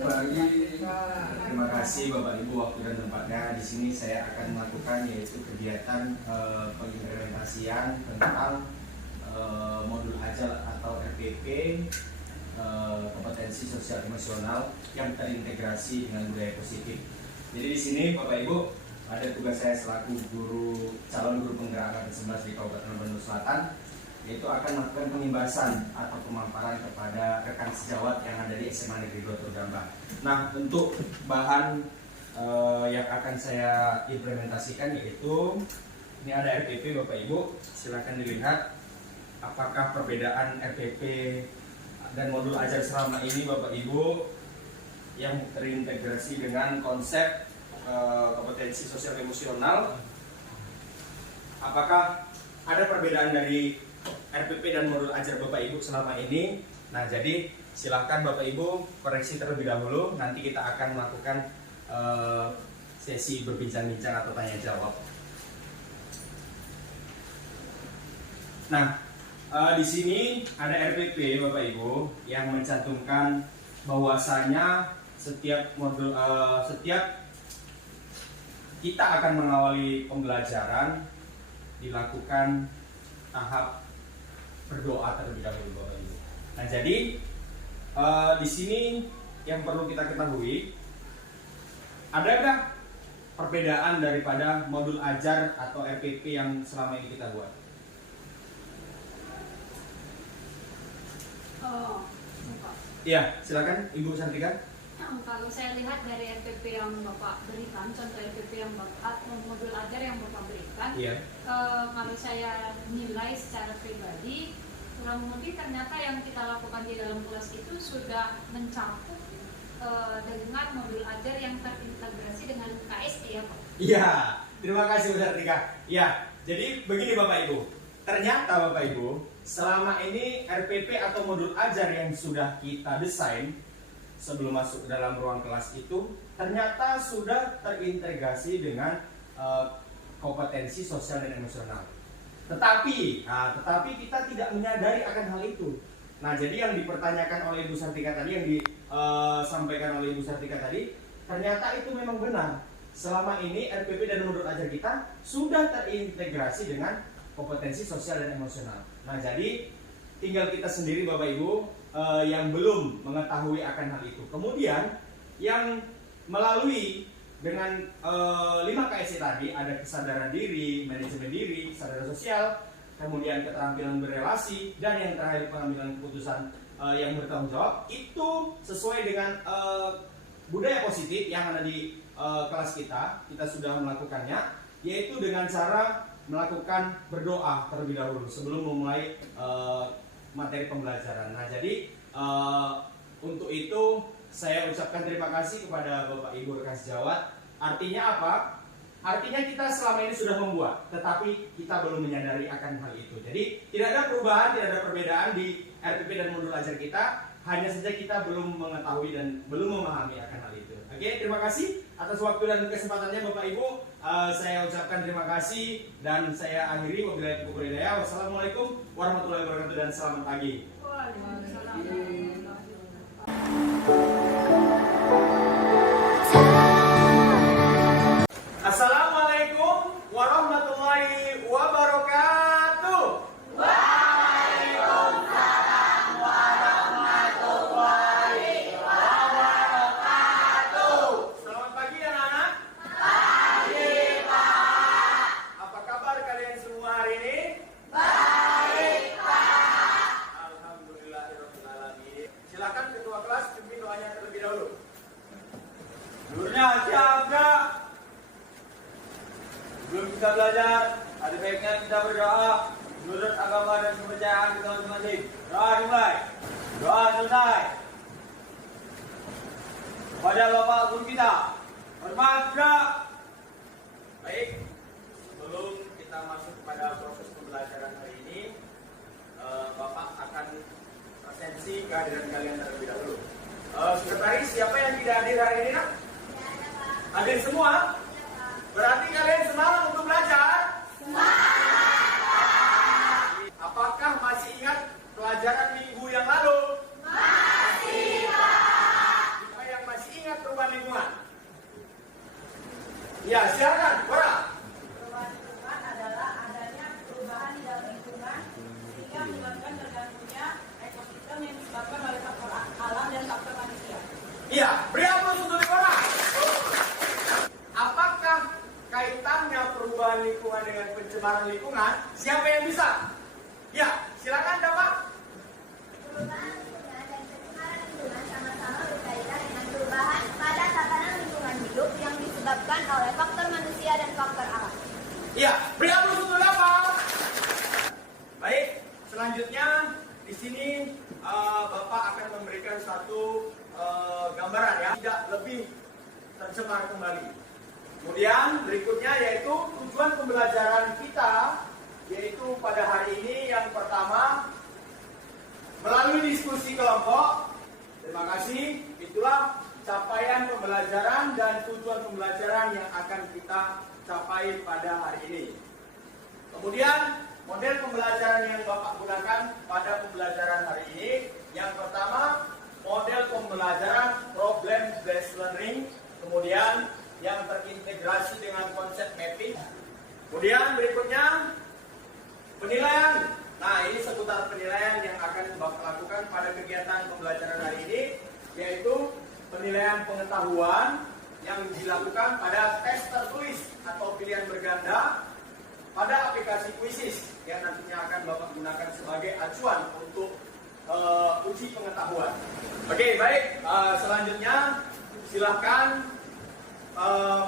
Pagi, terima kasih Bapak Ibu waktu dan tempatnya. Di sini saya akan melakukan yaitu kegiatan pengimplementasian tentang modul AJAL atau RPP, kompetensi sosial emosional yang terintegrasi dengan budaya positif. Jadi di sini Bapak Ibu ada tugas saya selaku calon guru penggerak angkatan 11 di Kabupaten Bandung Selatan, yaitu akan melakukan pengimbasan atau pemaparan kepada rekan sejawat yang ada di SMA Negeri 2 Turdamba. Nah, untuk bahan yang akan saya implementasikan yaitu ini ada RPP Bapak Ibu, silakan dilihat apakah perbedaan RPP dan modul ajar selama ini Bapak Ibu yang terintegrasi dengan konsep kompetensi sosial emosional, apakah ada perbedaan dari RPP dan modul ajar Bapak Ibu selama ini. Nah, jadi silahkan Bapak Ibu koreksi terlebih dahulu. Nanti kita akan melakukan sesi berbincang-bincang atau tanya jawab. Nah, di sini ada RPP Bapak Ibu yang mencantumkan bahwasanya setiap modul setiap kita akan mengawali pembelajaran dilakukan tahap berdoa terlebih dahulu Bapak Ibu. Nah, jadi di sini yang perlu kita ketahui, adakah perbedaan daripada modul ajar atau RPP yang selama ini kita buat? Iya, silakan Ibu Santika. Kalau saya lihat dari RPP yang Bapak berikan, contoh RPP yang Bapak, modul ajar yang Bapak berikan, kalau saya nilai secara pribadi, kurang lebih ternyata yang kita lakukan di dalam kelas itu sudah mencakup dengan modul ajar yang terintegrasi dengan KSE ya Pak? Iya, terima kasih Bu Sartika. Iya, jadi begini Bapak Ibu, ternyata Bapak Ibu, selama ini RPP atau modul ajar yang sudah kita desain sebelum masuk ke dalam ruang kelas itu ternyata sudah terintegrasi dengan kompetensi sosial dan emosional. Tetapi kita tidak menyadari akan hal itu. Nah, jadi yang dipertanyakan oleh Ibu Sartika tadi, yang disampaikan oleh Ibu Sartika tadi, ternyata itu memang benar. Selama ini RPP dan modul ajar kita sudah terintegrasi dengan kompetensi sosial dan emosional. Nah, jadi tinggal kita sendiri Bapak Ibu yang belum mengetahui akan hal itu. Kemudian yang melalui dengan 5 KSE tadi, ada kesadaran diri, manajemen diri, kesadaran sosial, kemudian keterampilan berrelasi, dan yang terakhir pengambilan keputusan yang bertanggung jawab, itu sesuai dengan budaya positif yang ada di kelas kita sudah melakukannya, yaitu dengan cara melakukan berdoa terlebih dahulu sebelum memulai materi pembelajaran. Nah, jadi untuk itu saya ucapkan terima kasih kepada Bapak Ibu rekan sejawat. Artinya apa? Artinya kita selama ini sudah membuat, tetapi kita belum menyadari akan hal itu. Jadi tidak ada perubahan, tidak ada perbedaan di RPP dan modul ajar kita. Hanya saja kita belum mengetahui dan belum memahami akan hal itu. Oke, terima kasih atas waktu dan kesempatannya Bapak Ibu. Saya ucapkan terima kasih dan saya akhiri. Wabillahi taufiq wal hidayah. Wassalamualaikum warahmatullahi wabarakatuh dan selamat pagi. Assalamualaikum warahmatullahi wabarakatuh. Waalaikumsalam warahmatullahi wabarakatuh. Selamat pagi anak-anak. Pagi Pak. Apa kabar kalian semua hari ini? Baik Pak. Alhamdulillahirobbilalamin. Silakan ketua kelas pimpin doanya terlebih dahulu. Seluruhnya siap gak? Sebelum kita belajar, ada baiknya kita berdoa menurut agama dan kepercayaan kita masing-masing. Doa dimulai. Doa selesai. Kepada Bapak Guru kita, hormat gak? Baik, sebelum kita masuk kepada proses pembelajaran hari ini, Bapak akan presensi kehadiran kalian terlebih dahulu. Sekretaris, siapa yang tidak hadir hari ini, nak? Hadir semua? Berarti kalian semangat untuk belajar? Semangat! Apakah masih ingat pelajaran minggu yang lalu? Ya, silakan, Bora. Perubahan lingkungan adalah adanya perubahan di dalam lingkungan sehingga menyebabkan terganggunya ekosistem yang disebabkan oleh faktor alam dan faktor manusia. Iya, beri aplaus untuk Bora. Apakah kaitannya perubahan lingkungan dengan pencemaran lingkungan? Siapa yang bisa? Ya, silakan Dapat. Perubahan lingkungan dan pencemaran lingkungan sama-sama berkaitan dengan perubahan pada tatanan lingkungan hidup yang disebabkan oleh faktor manusia dan faktor alam. Iya, beri aplaus untuk Dapat. Baik, selanjutnya di sini Bapak akan memberikan satu gambaran ya, tidak lebih tercemar kembali. Kemudian berikutnya yaitu tujuan pembelajaran kita, yaitu pada hari ini yang pertama melalui diskusi kelompok. Terima kasih. Itulah capaian pembelajaran dan tujuan pembelajaran yang akan kita capai pada hari ini. Kemudian model pembelajaran yang Bapak gunakan pada pembelajaran hari ini, yang pertama model pembelajaran problem based learning, kemudian yang terintegrasi dengan konsep mapping. Kemudian berikutnya penilaian. Nah, ini seputar penilaian yang akan Bapak lakukan pada kegiatan pembelajaran hari ini, yaitu penilaian pengetahuan yang dilakukan pada tes tertulis atau pilihan berganda pada aplikasi Quizzes yang nantinya akan Bapak gunakan sebagai acuan untuk uji pengetahuan. Oke, baik. Selanjutnya silahkan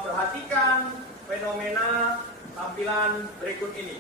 perhatikan fenomena tampilan berikut ini.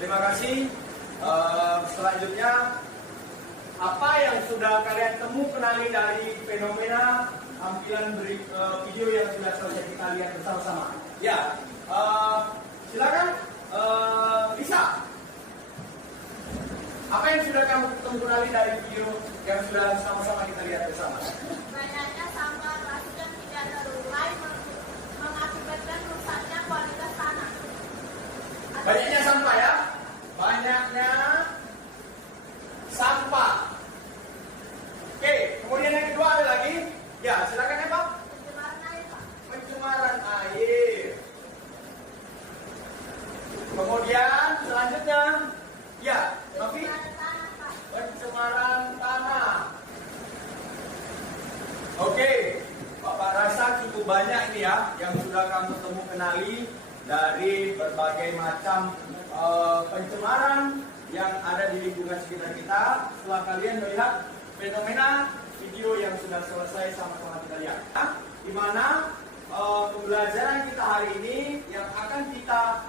Terima kasih. Selanjutnya, apa yang sudah kalian kenali dari fenomena tampilan video yang sudah selesai kita lihat bersama-sama? Ya, silakan bisa. Apa yang sudah kamu kenali dari video yang sudah sama-sama kita lihat bersama? Banyaknya sampah plastik yang tidak terurai mengakibatkan rusaknya kualitas tanah. Banyaknya sampah ya. Banyaknya sampah. Oke, kemudian yang kedua ada lagi. Ya, silakan ya Pak. Pencemaran air, Pak. Pencemaran air. Kemudian selanjutnya, ya, Novi. Pencemaran tanah, Pak. Pencemaran tanah. Oke, Bapak rasa cukup banyak ini ya yang sudah kamu kenali dari berbagai macam pencemaran yang ada di lingkungan sekitar kita. Setelah kalian melihat fenomena video yang sudah selesai sama-sama kita lihat, di mana pembelajaran kita hari ini yang akan kita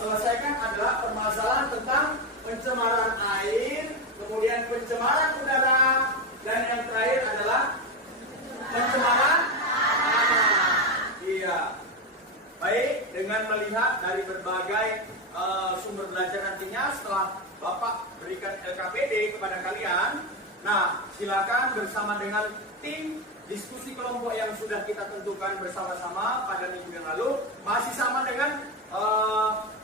selesaikan adalah permasalahan tentang pencemaran air, kemudian pencemaran udara, dan yang terakhir adalah pencemaran tanah. Iya. Baik, dengan melihat dari berbagai sumber belajar nantinya setelah Bapak berikan LKPD kepada kalian, nah silakan bersama dengan tim diskusi kelompok yang sudah kita tentukan bersama-sama pada minggu yang lalu, masih sama dengan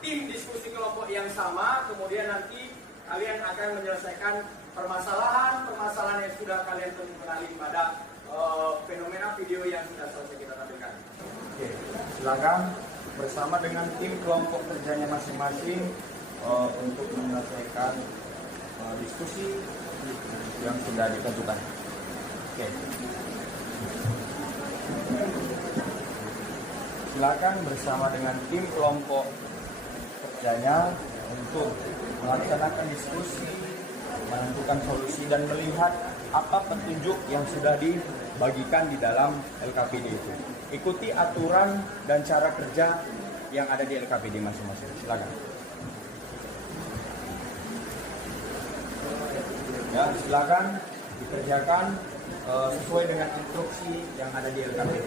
tim diskusi kelompok yang sama, kemudian nanti kalian akan menyelesaikan permasalahan yang sudah kalian kenali pada fenomena video yang sudah selesai kita tampilkan. Oke, silakan bersama dengan tim kelompok kerjanya masing-masing untuk menyelesaikan diskusi yang sudah ditentukan. Oke. Silakan bersama dengan tim kelompok kerjanya untuk melaksanakan diskusi, menentukan solusi dan melihat apa petunjuk yang sudah dibagikan di dalam LKPD itu. Ikuti aturan dan cara kerja yang ada di LKPD masing-masing. Silakan. Ya, silakan dikerjakan sesuai dengan instruksi yang ada di LKPD.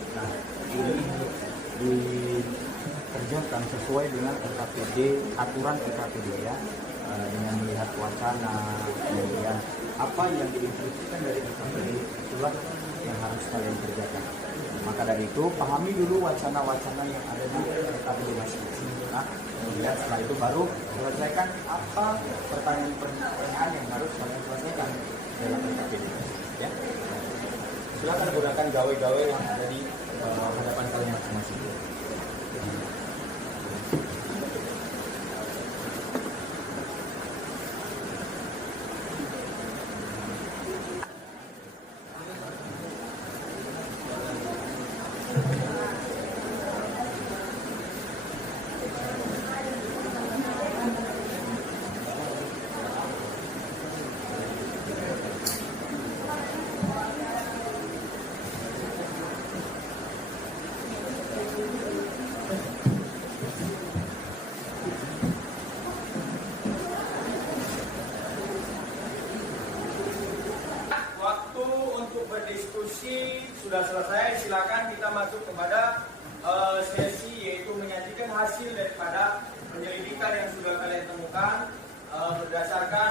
Nah, ini dikerjakan sesuai dengan LKPD, aturan LKPD ya, dengan melihat wacana, kemudian apa yang diinstruksikan dari LKPD itulah yang harus kalian kerjakan. Maka dari itu pahami dulu wacana-wacana yang ada di LKPD masing-masing. Nah, kemudian setelah itu baru selesaikan apa pertanyaan-pertanyaan yang harus kalian selesaikan dalam LKPD. Ya. Silakan gunakan gawe-gawe yang ada di hadapan kalian masing-masing. Berdiskusi sudah selesai, silakan kita masuk kepada sesi yaitu menyajikan hasil daripada penyelidikan yang sudah kalian temukan berdasarkan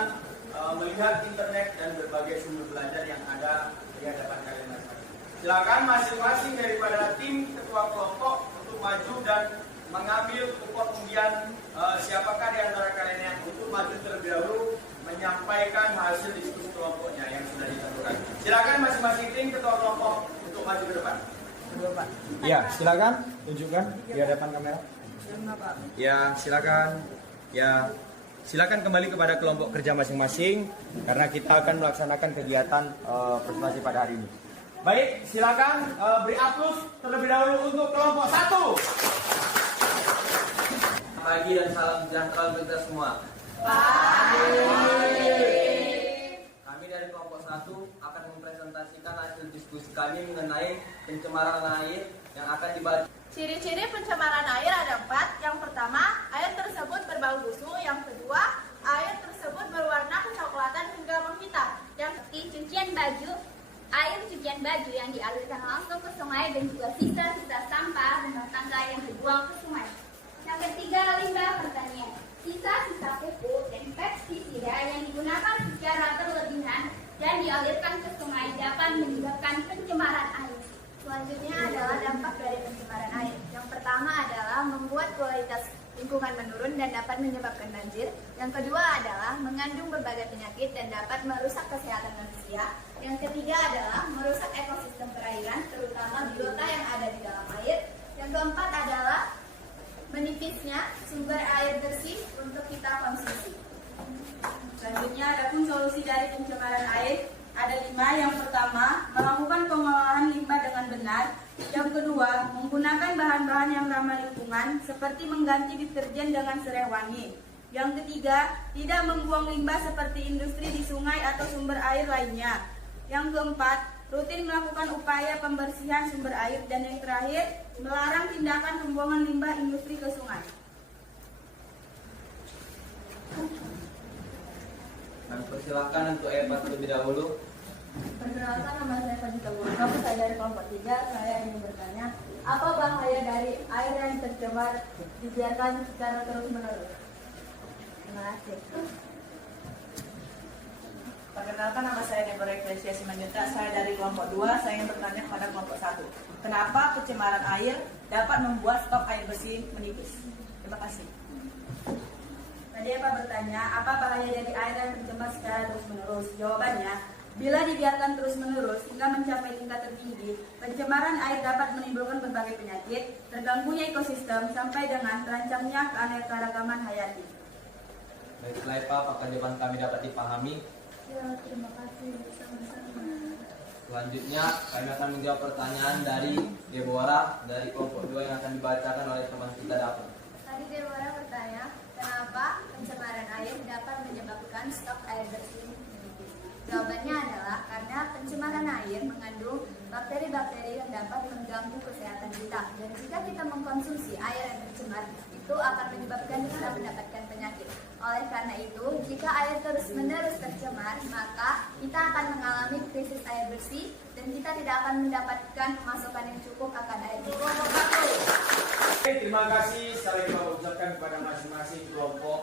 melihat internet dan berbagai sumber belajar yang ada di hadapan kalian masing-masing. Silakan masing-masing daripada tim ketua kelompok untuk maju dan mengambil kupon undian siapakah di antara kalian yang untuk maju terlebih dahulu menyampaikan hasil diskusi kelompoknya yang sudah ditentukan. Silakan masing-masing tim ketua kelompok untuk maju ke depan. Ya, silakan tunjukkan di hadapan kamera. Ya, silakan. Ya, silakan kembali kepada kelompok kerja masing-masing karena kita akan melaksanakan kegiatan presentasi pada hari ini. Baik, silakan beri aplaus terlebih dahulu untuk kelompok 1. Pagi dan salam sejahtera untuk kita semua. Kami dari kelompok 1 akan mempresentasikan hasil diskusi kami mengenai pencemaran air yang akan dibahas. Ciri-ciri pencemaran air ada 4. Yang pertama, air tersebut berbau busuk. Yang kedua, air tersebut berwarna kecoklatan hingga menghitam. Yang ketiga, cucian baju, air cucian baju yang dialirkan langsung ke sungai dan juga sisa-sisa sampah rumah tangga yang dibuang ke sungai. Yang ketiga, limbah pertanian, sisa-sisa pupuk dan pestisida yang digunakan secara berlebihan dan dialirkan ke sungai dapat menyebabkan pencemaran air. Selanjutnya adalah dampak dari pencemaran air. Yang pertama adalah membuat kualitas lingkungan menurun dan dapat menyebabkan banjir. Yang kedua adalah mengandung berbagai penyakit dan dapat merusak kesehatan manusia. Yang ketiga adalah merusak ekosistem perairan, terutama biota yang ada di dalam air. Yang keempat adalah menipisnya sumber air bersih untuk kita konsumsi. Selanjutnya, adapun solusi dari pencemaran air ada 5. Yang pertama, melakukan pengolahan limbah dengan benar. Yang kedua, menggunakan bahan-bahan yang ramah lingkungan seperti mengganti deterjen dengan serai wangi. Yang ketiga, tidak membuang limbah seperti industri di sungai atau sumber air lainnya. Yang keempat, rutin melakukan upaya pembersihan sumber air. Dan yang terakhir, melarang tindakan pembuangan limbah industri ke sungai. Dan persilakan untuk Eva terlebih dahulu. Perkenalkan, nama saya Fadita Burkam, saya dari kelompok 3. Saya ingin bertanya, apa bahaya dari air yang tercemar dibiarkan secara terus-menerus? Terima kasih. Perkenalkan, nama saya Deborah Ecclesia Simanjuntak, saya dari kelompok 2. Saya ingin bertanya kepada kelompok 1. Kenapa pencemaran air dapat membuat stok air bersih menipis? Terima kasih. Tadi Eva bertanya, apa bahaya dari air yang tercemar secara terus-menerus? Jawabannya, Bila dibiarkan terus-menerus hingga mencapai tingkat tertinggi, pencemaran air dapat menimbulkan berbagai penyakit, terganggunya ekosistem, sampai dengan terancamnya keanekaragaman hayati. Baiklah Pak, apakah jawaban kami dapat dipahami? Ya, terima kasih. Sama-sama. Selanjutnya kami akan menjawab pertanyaan dari Deborah dari kelompok 2 yang akan dibacakan oleh teman kita Daphne. Tadi Deborah bertanya, kenapa pencemaran air dapat menyebabkan stok air bersih menipis? Jawabannya adalah karena pencemaran air mengandung bakteri-bakteri yang dapat mengganggu kesehatan kita. Dan jika kita mengkonsumsi air yang tercemar, itu akan menyebabkan kita mendapatkan penyakit. Oleh karena itu, jika air terus-menerus tercemar, maka kita akan mengalami krisis air bersih dan kita tidak akan mendapatkan pemasukan yang cukup akan air bersih. Oke, terima kasih sekali lagi Bapak ucapkan kepada masing-masing kelompok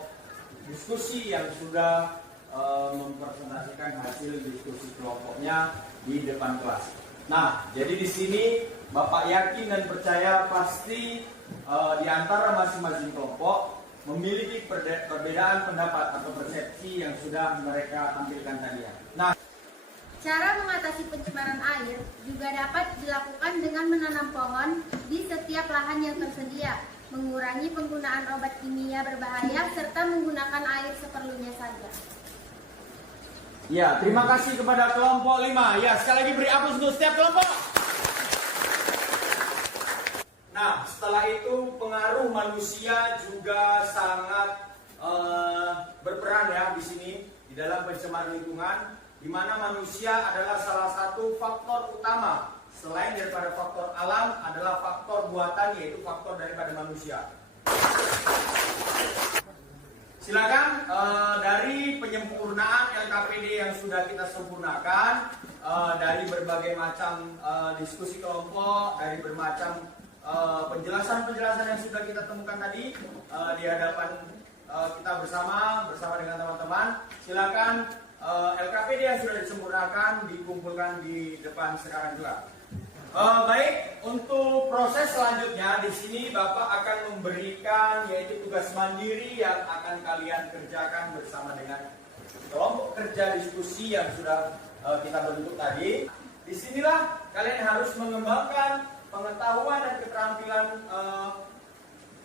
diskusi yang sudah mempresentasikan hasil diskusi kelompoknya di depan kelas. Nah, jadi di sini Bapak yakin dan percaya pasti di antara masing-masing kelompok memiliki perbedaan pendapat atau persepsi yang sudah mereka tampilkan tadi ya. Nah, Cara mengatasi pencemaran air juga dapat dilakukan dengan menanam pohon di setiap lahan yang tersedia, mengurangi penggunaan obat kimia berbahaya, serta menggunakan air seperlunya saja. ya, terima kasih kepada kelompok 5. Ya, sekali lagi beri aplaus untuk setiap kelompok. Nah, setelah itu pengaruh manusia juga sangat berperan ya di sini di dalam pencemaran lingkungan, di mana manusia adalah salah satu faktor utama selain daripada faktor alam adalah faktor buatan, yaitu faktor daripada manusia. Silakan dari penyempurnaan LKPD yang sudah kita sempurnakan, dari berbagai macam diskusi kelompok, dari bermacam penjelasan-penjelasan yang sudah kita temukan tadi di hadapan kita bersama dengan teman-teman. Silakan LKPD yang sudah disempurnakan dikumpulkan di depan sekarang juga. Baik, untuk proses selanjutnya di sini Bapak akan memberikan yaitu tugas mandiri yang akan kalian kerjakan bersama dengan kelompok kerja diskusi yang sudah kita bentuk tadi. Disinilah kalian harus mengembangkan pengetahuan dan keterampilan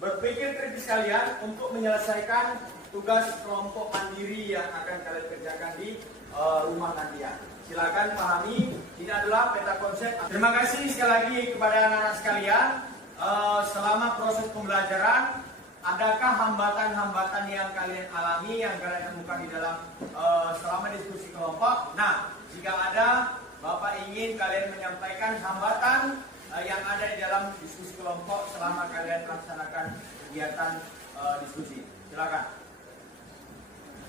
berpikir kritis kalian untuk menyelesaikan tugas kelompok mandiri yang akan kalian kerjakan di rumah nanti ya. Silakan pahami, ini adalah peta konsep. Terima kasih sekali lagi kepada anak-anak sekalian. Selama proses pembelajaran, adakah hambatan-hambatan yang kalian alami, yang kalian temukan di dalam selama diskusi kelompok? Nah, jika ada, Bapak ingin kalian menyampaikan hambatan yang ada di dalam diskusi kelompok selama kalian melaksanakan kegiatan diskusi. Silakan.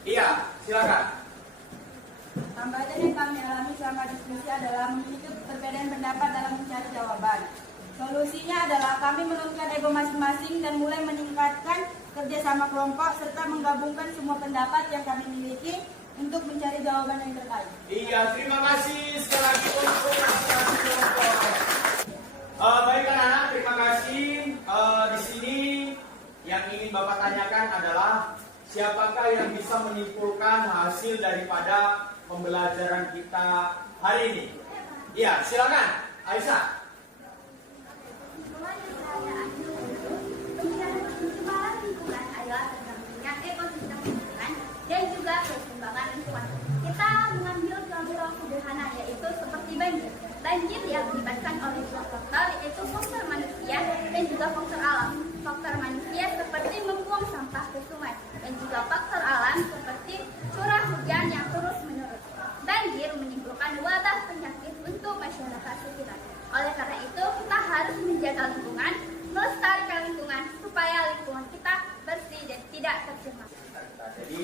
Iya, silakan. Hambatan yang kami alami selama diskusi adalah memiliki perbedaan pendapat dalam mencari jawaban. Solusinya adalah kami menurunkan ego masing-masing dan mulai meningkatkan kerjasama kelompok serta menggabungkan semua pendapat yang kami miliki untuk mencari jawaban yang terbaik. Iya, terima kasih sekali lagi untuk masing-masing kelompok. Baik anak-anak, terima kasih. Di sini yang ingin Bapak tanyakan adalah siapakah yang bisa menyimpulkan hasil daripada pembelajaran kita hari ini? Iya, silakan, Aisyah. Kesimpulan yang saya ambil itu, pencemaran lingkungan adalah terganggunya ekosistem lingkungan dan juga keseimbangan lingkungan. Kita mengambil contoh sederhana yaitu seperti banjir. Banjir diakibatkan oleh dua faktor, yaitu faktor manusia dan juga faktor alam. Faktor manusia seperti membuang sampah ke sungai dan juga faktor alam seperti curah hujan yang terus-menerus. Banjir menimbulkan wabah penyakit untuk masyarakat sekitar. Oleh karena itu, kita harus menjaga lingkungan, melestarikan lingkungan supaya lingkungan kita bersih dan tidak tercemar. Jadi,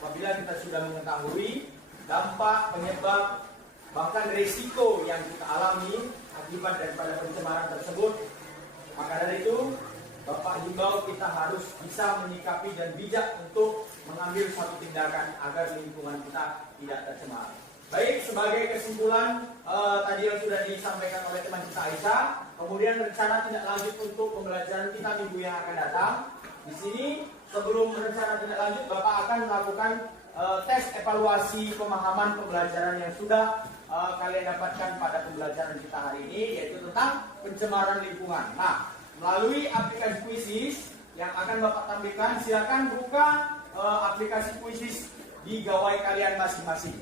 apabila kita sudah mengetahui dampak, penyebab, bahkan risiko yang kita alami akibat daripada pencemaran tersebut, maka dari itu Bapak himbau kita harus bisa menyikapi dan bijak untuk mengambil suatu tindakan agar lingkungan kita tidak tercemar. Baik, sebagai kesimpulan tadi yang sudah disampaikan oleh teman kita Aisyah, kemudian rencana tindak lanjut untuk pembelajaran kita minggu yang akan datang. Di sini sebelum rencana tindak lanjut, Bapak akan melakukan tes evaluasi pemahaman pembelajaran yang sudah kalian dapatkan pada pembelajaran kita hari ini, yaitu tentang pencemaran lingkungan. Nah, melalui aplikasi Quizzes yang akan Bapak tampilkan, silakan buka aplikasi Quizzes di gawai kalian masing-masing.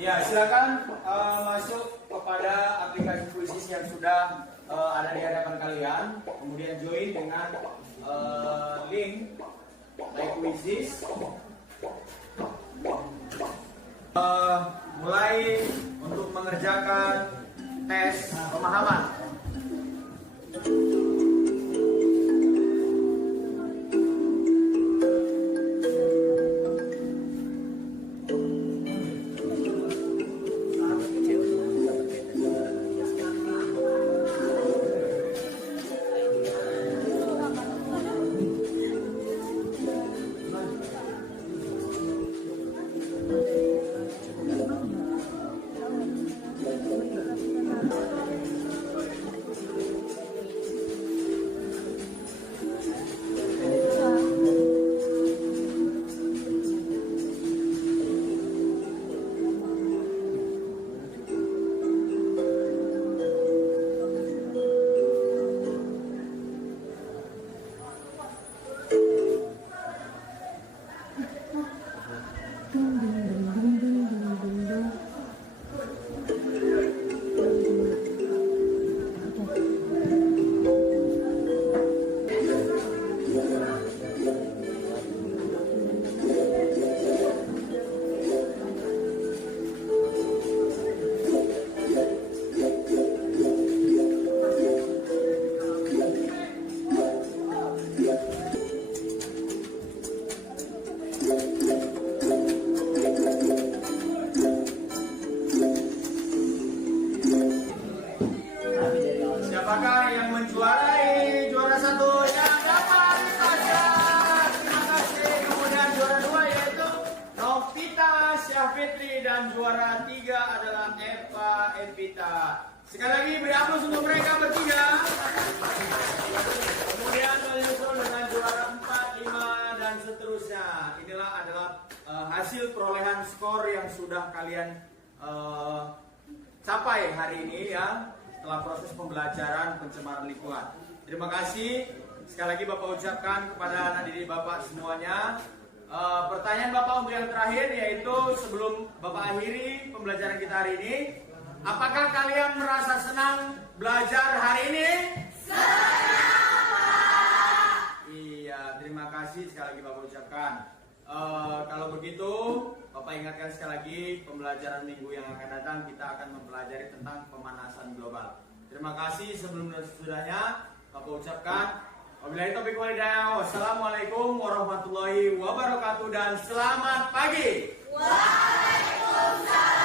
Ya, silakan masuk kepada aplikasi Quizzes yang sudah ada di hadapan kalian, kemudian join dengan link My Quizzes. Mulai untuk mengerjakan tes pemahaman. Siapakah yang menjuarai juara 1 yang dapat saja? Terima kasih. Kemudian juara 2 yaitu Novita Syafitri dan juara 3 adalah Eva Evita. Sekali lagi beri aplaus untuk mereka bertiga. Kemudian menyusul dengan juara 4, 5 dan seterusnya. Inilah adalah hasil perolehan skor yang sudah kalian capai hari ini ya, setelah proses pembelajaran pencemaran lingkungan. Terima kasih. Sekali lagi Bapak ucapkan kepada anak didik Bapak semuanya. Pertanyaan Bapak untuk yang terakhir, yaitu sebelum Bapak akhiri pembelajaran kita hari ini, apakah kalian merasa senang belajar hari ini? Senang, Pak! Iya, terima kasih sekali lagi Bapak ucapkan. Kalau begitu, Bapak ingatkan sekali lagi, pembelajaran minggu yang akan datang kita akan mempelajari tentang pemanasan global. Terima kasih sebelum dan sesudahnya Bapak ucapkan wabillahi taufiq wal hidayah. Wassalamualaikum warahmatullahi wabarakatuh dan selamat pagi. Waalaikumsalam.